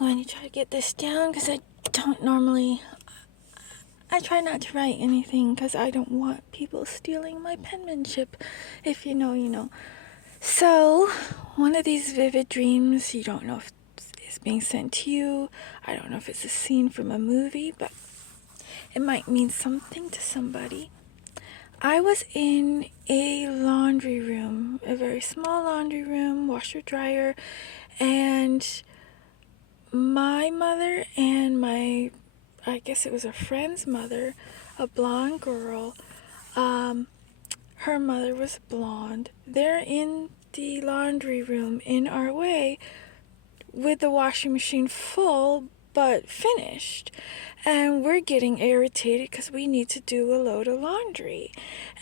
going to try to get this down because I don't normally... I try not to write anything because I don't want people stealing my penmanship. If you know, you know. So, one of these vivid dreams, you don't know if it's being sent to you. I don't know if it's a scene from a movie, but it might mean something to somebody. I was in a laundry room, a very small laundry room, washer dryer, and my mother and I guess it was a friend's mother, a blonde girl, her mother was blonde. They're in the laundry room in our way with the washing machine full but finished, and we're getting irritated because we need to do a load of laundry,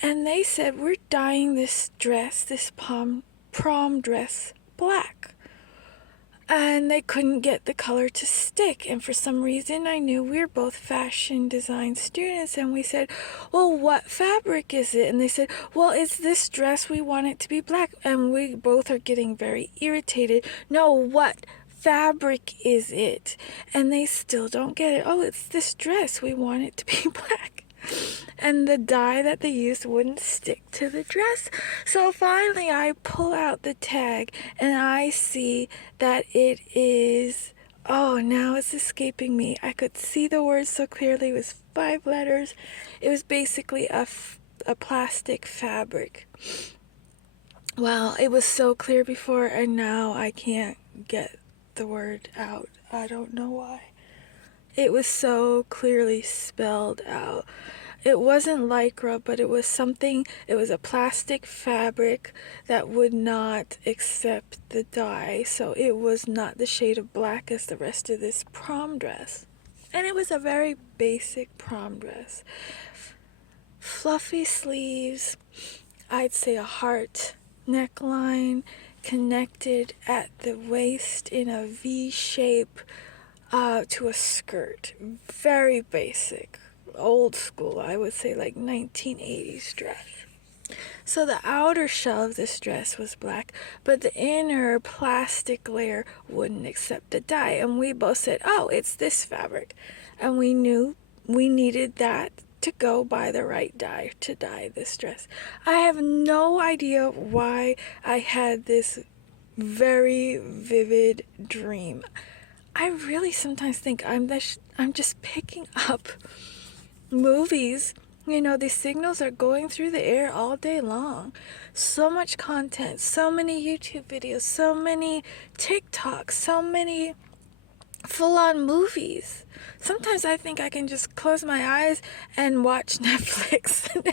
and they said we're dyeing this dress, this prom dress, black, and they couldn't get the color to stick. And for some reason, I knew we were both fashion design students, and we said, well, what fabric is it? And they said, well, it's this dress, we want it to be black. And we both are getting very irritated. No, what fabric is it? And they still don't get it. Oh, it's this dress, we want it to be black. And the dye that they used wouldn't stick to the dress. So finally I pull out the tag and I see that it is, oh, now it's escaping me. I could see the words so clearly. It was 5 letters. It was basically a plastic fabric. Wow, it was so clear before, and now I can't get the word out. I don't know why. It was so clearly spelled out. It wasn't lycra, but it was something, it was a plastic fabric that would not accept the dye, so it was not the shade of black as the rest of this prom dress. And it was a very basic prom dress. Fluffy sleeves, I'd say a heart neckline, connected at the waist in a V shape to a skirt. Very basic. Old school, I would say, like 1980s dress. So the outer shell of this dress was black, but the inner plastic layer wouldn't accept the dye, and we both said, oh, it's this fabric, and we knew we needed that to go buy the right dye to dye this dress. I have no idea why I had this very vivid dream. I really sometimes think I'm just picking up movies. You know, these signals are going through the air all day long. So much content, so many YouTube videos, so many TikToks, so many full-on movies. Sometimes I think I can just close my eyes and watch Netflix, and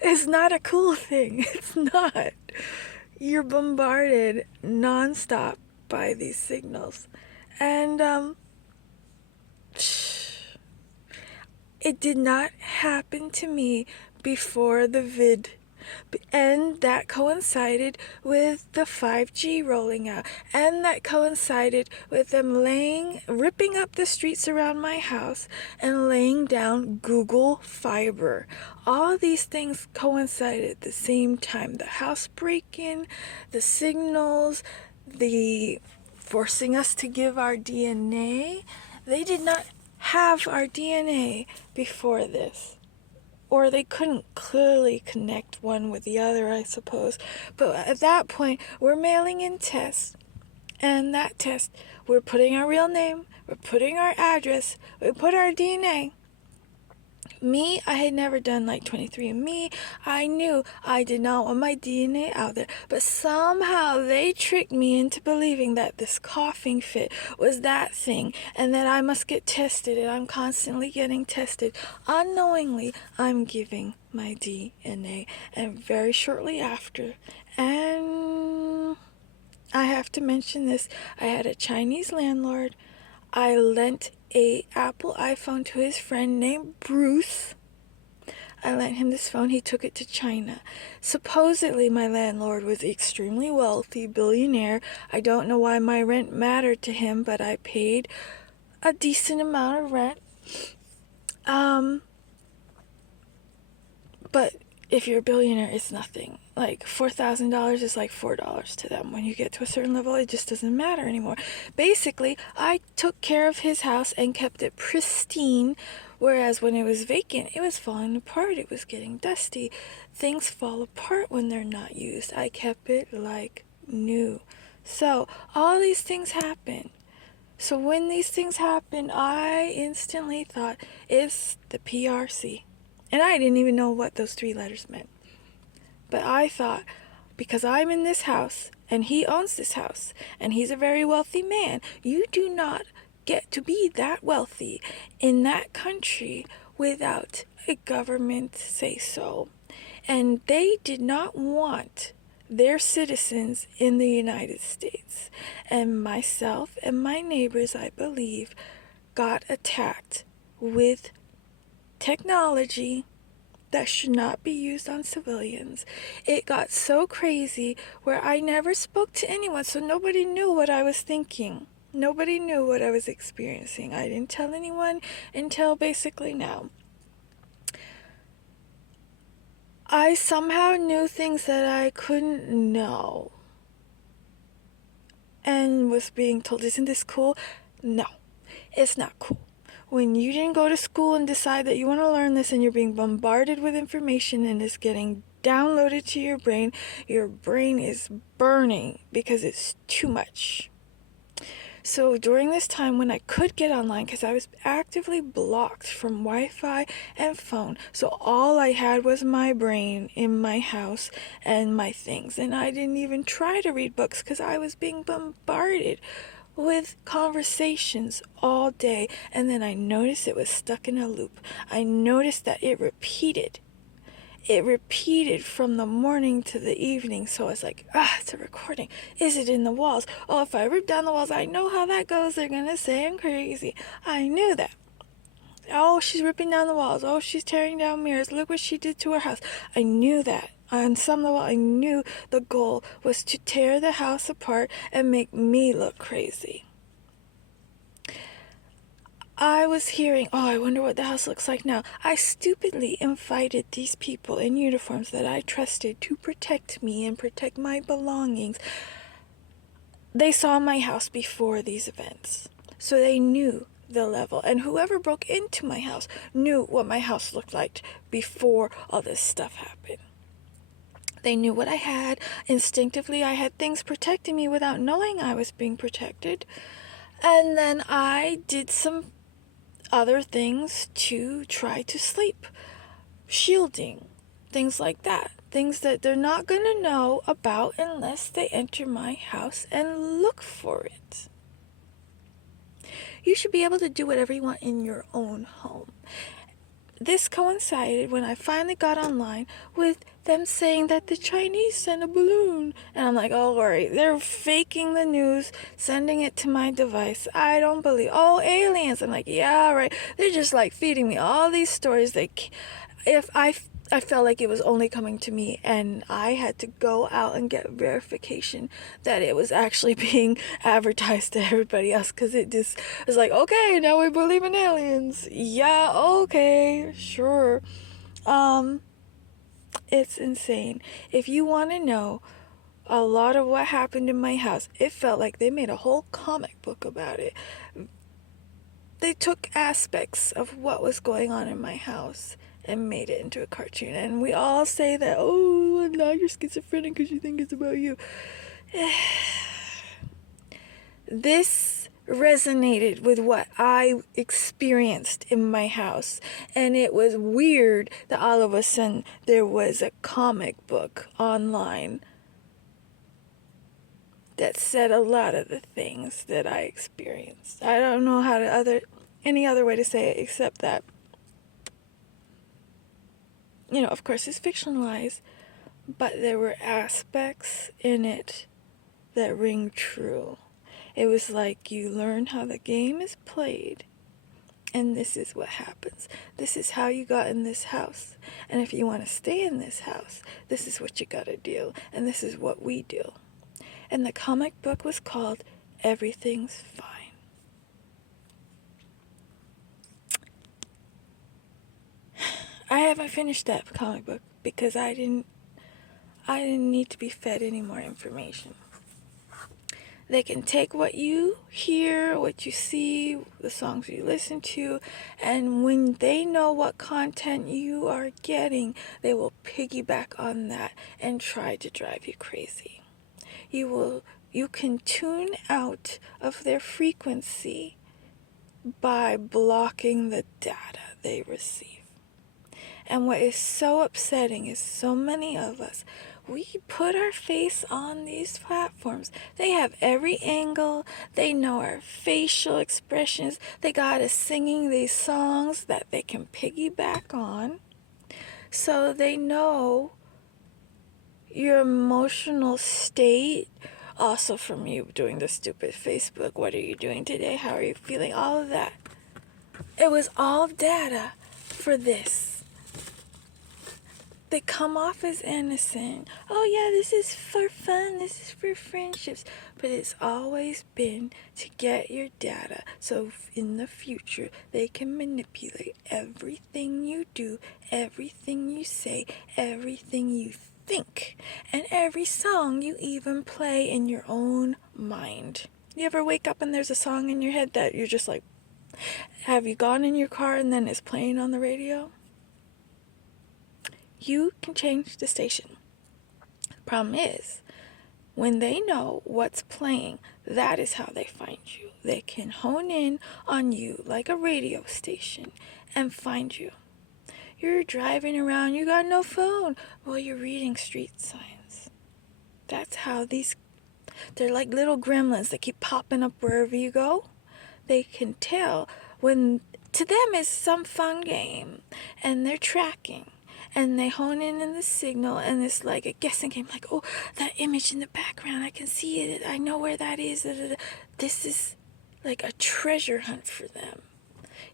it's not a cool thing. It's not. You're bombarded nonstop by these signals. And it did not happen to me before the vid, and that coincided with the 5G rolling out, and that coincided with them ripping up the streets around my house and laying down Google Fiber. All these things coincided at the same time. The house break-in, the signals, the forcing us to give our DNA. They did not have our DNA before this, or they couldn't clearly connect one with the other, I suppose. But at that point, we're mailing in tests, and that test, we're putting our real name, we're putting our address, we put our DNA. Me, I had never done like 23andMe. I knew I did not want my DNA out there, but somehow they tricked me into believing that this coughing fit was that thing, and that I must get tested, and I'm constantly getting tested. Unknowingly, I'm giving my DNA, and very shortly after, and I have to mention this, I had a Chinese landlord. I lent a Apple iPhone to his friend named Bruce. I lent him this phone. He took it to China. Supposedly, my landlord was extremely wealthy, billionaire. I don't know why my rent mattered to him, but I paid a decent amount of rent. But if you're a billionaire, it's nothing. Like $4,000 is like $4 to them. When you get to a certain level, it just doesn't matter anymore. Basically, I took care of his house and kept it pristine, whereas when it was vacant, it was falling apart. It was getting dusty. Things fall apart when they're not used. I kept it like new. So all these things happen. So when these things happen, I instantly thought, it's the PRC. And I didn't even know what those 3 letters meant. But I thought, because I'm in this house, and he owns this house, and he's a very wealthy man, you do not get to be that wealthy in that country without a government say so. And they did not want their citizens in the United States. And myself and my neighbors, I believe, got attacked with technology that should not be used on civilians. It got so crazy where I never spoke to anyone, so nobody knew what I was thinking. Nobody knew what I was experiencing. I didn't tell anyone until basically now. I somehow knew things that I couldn't know and was being told, isn't this cool? No, it's not cool. When you didn't go to school and decide that you want to learn this and you're being bombarded with information and it's getting downloaded to your brain is burning because it's too much. So during this time when I could get online, because I was actively blocked from Wi-Fi and phone, so all I had was my brain in my house and my things, and I didn't even try to read books because I was being bombarded with conversations all day. And then I noticed it was stuck in a loop. I noticed that it repeated from the morning to the evening. So I was like, it's a recording. Is it in the walls? Oh, if I rip down the walls, I know how that goes. They're gonna say I'm crazy. I knew that. Oh, she's ripping down the walls. Oh, she's tearing down mirrors. Look what she did to her house. I knew that. On some level, I knew the goal was to tear the house apart and make me look crazy. I was hearing, I wonder what the house looks like now. I stupidly invited these people in uniforms that I trusted to protect me and protect my belongings. They saw my house before these events, so they knew the level. And whoever broke into my house knew what my house looked like before all this stuff happened. They knew what I had. Instinctively, I had things protecting me without knowing I was being protected. And then I did some other things to try to sleep. Shielding, things like that. Things that they're not going to know about unless they enter my house and look for it. You should be able to do whatever you want in your own home. This coincided when I finally got online with them saying that the Chinese sent a balloon. And I'm like, oh, right, they're faking the news, sending it to my device. I don't believe, aliens. I'm like, yeah, right. They're just like feeding me all these stories. I felt like it was only coming to me, and I had to go out and get verification that it was actually being advertised to everybody else, because it just was like, okay, now we believe in aliens. Yeah, okay, sure. It's insane. If you want to know a lot of what happened in my house, it felt like they made a whole comic book about it. They took aspects of what was going on in my house and made it into a cartoon. And we all say that, now you're schizophrenic because you think it's about you. This resonated with what I experienced in my house. And it was weird that all of a sudden there was a comic book online that said a lot of the things that I experienced. I don't know any other way to say it except that, of course it's fictionalized, but there were aspects in it that ring true. It was like you learn how the game is played, and this is what happens. This is how you got in this house. And if you want to stay in this house, this is what you gotta do, and this is what we do. And the comic book was called Everything's Fine. I haven't finished that comic book. because I didn't need to be fed any more information. They can take what you hear, what you see, the songs you listen to, and when they know what content you are getting, they will piggyback on that and try to drive you crazy. You can tune out of their frequency by blocking the data they receive. And what is so upsetting is so many of us, we put our face on these platforms. They have every angle. They know our facial expressions. They got us singing these songs that they can piggyback on. So they know your emotional state. Also from you doing the stupid Facebook, what are you doing today? How are you feeling? All of that. It was all data for this. They come off as innocent. Oh yeah, this is for fun, this is for friendships. But it's always been to get your data so in the future they can manipulate everything you do, everything you say, everything you think, and every song you even play in your own mind. You ever wake up and there's a song in your head that you're just like, have you gone in your car and then it's playing on the radio? You can change the station. The problem is, when they know what's playing, that is how they find you. They can hone in on you like a radio station and find you. You're driving around, you got no phone. Well, you're reading street signs. That's how they're like little gremlins that keep popping up wherever you go. They can tell when, to them, it's some fun game, and they're tracking. And they hone in the signal, and it's like a guessing game. Like, oh, that image in the background, I can see it. I know where that is. This is like a treasure hunt for them.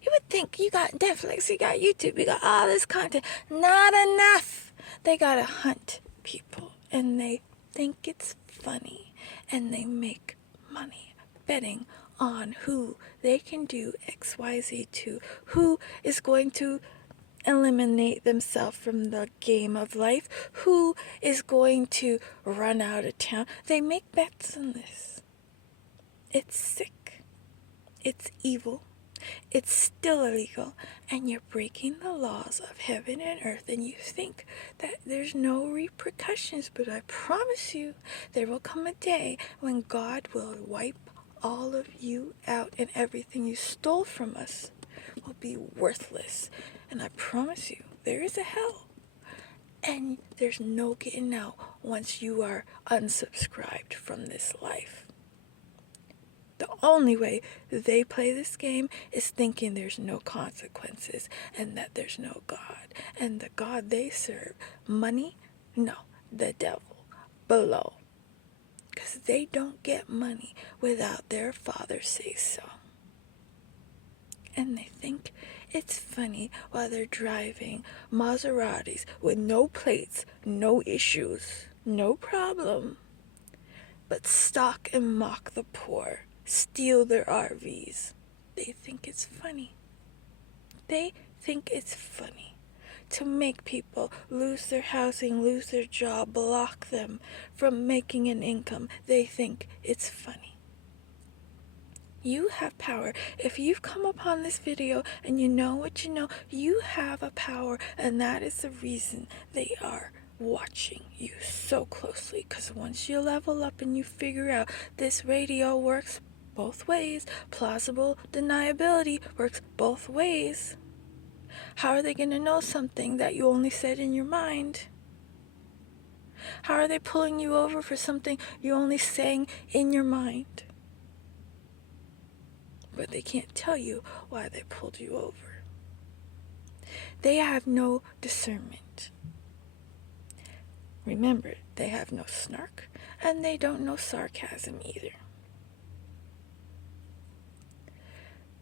You would think you got Netflix, you got YouTube, you got all this content. Not enough. They gotta hunt people, and they think it's funny, and they make money betting on who they can do XYZ to, who is going to eliminate themselves from the game of life, who is going to run out of town. They make bets on this. It's sick. It's evil. It's still illegal, and you're breaking the laws of heaven and earth, and you think that there's no repercussions, but I promise you there will come a day when God will wipe all of you out, and everything you stole from us will be worthless. And I promise you, there is a hell. And there's no getting out once you are unsubscribed from this life. The only way they play this game is thinking there's no consequences and that there's no God. And the God they serve, money? No, the devil, below. Because they don't get money without their father say so. And they think it's funny while they're driving Maseratis with no plates, no issues, no problem. But stalk and mock the poor, steal their RVs. They think it's funny. They think it's funny to make people lose their housing, lose their job, block them from making an income. They think it's funny. You have power. If you've come upon this video and you know what you know, you have a power, and that is the reason they are watching you so closely. Because once you level up and you figure out this radio works both ways, plausible deniability works both ways, how are they going to know something that you only said in your mind? How are they pulling you over for something you only sang in your mind? But they can't tell you why they pulled you over. They have no discernment. Remember, they have no snark, and they don't know sarcasm either.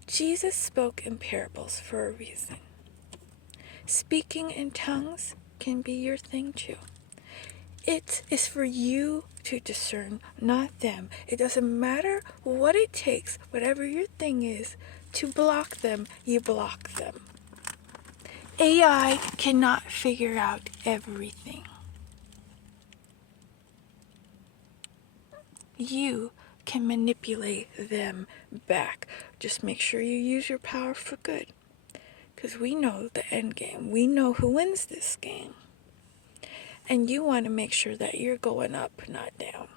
Jesus spoke in parables for a reason. Speaking in tongues can be your thing too. It is for you to discern, not them. It doesn't matter what it takes, whatever your thing is, to block them, you block them. AI cannot figure out everything. You can manipulate them back. Just make sure you use your power for good. Because we know the end game. We know who wins this game. And you want to make sure that you're going up, not down.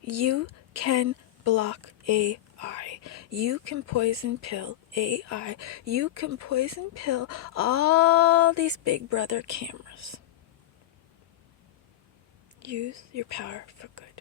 You can block AI. You can poison pill AI. You can poison pill all these Big Brother cameras. Use your power for good.